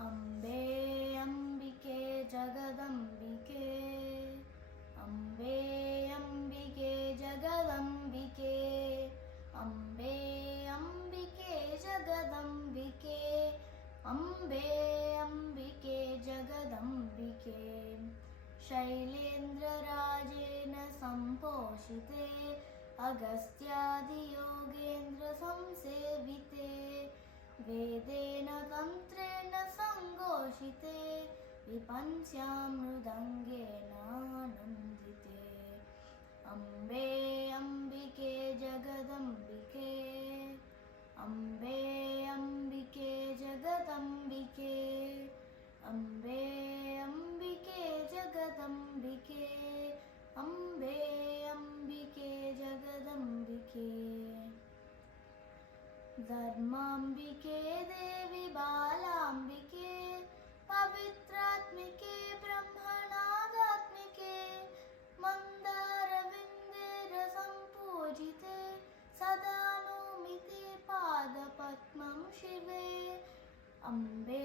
अम्बे अम्बिके जगदम्बिके अम्बे अम्बिके जगदम्बिके अम्बे अम्बिके जगदम्बिके अम्बे अम्बिके जगदम्बिके शैलेन्द्रराजेन सम्पोषिते अगस्त्यादियोगेन्द्रसंसेविते वेदेन तन्त्रेण सङ्घोषिते विपञ्च्यामृदङ्गेनानन्दिते अम्बे अम्बिके जगदम्बिके अम्बे अम्बिके जगदम्बिके अम्बे अम्बिके जगदम्बिके अम्बे अम्बिके जगदम्बिके धर्माम्बिके देवी बालाम्बिके पवित्रात्मिके ब्रह्मणादात्मिके मन्दारविन्देर सम्पूजिते सदा नौमि ते पादपद्मं शिवे अम्बे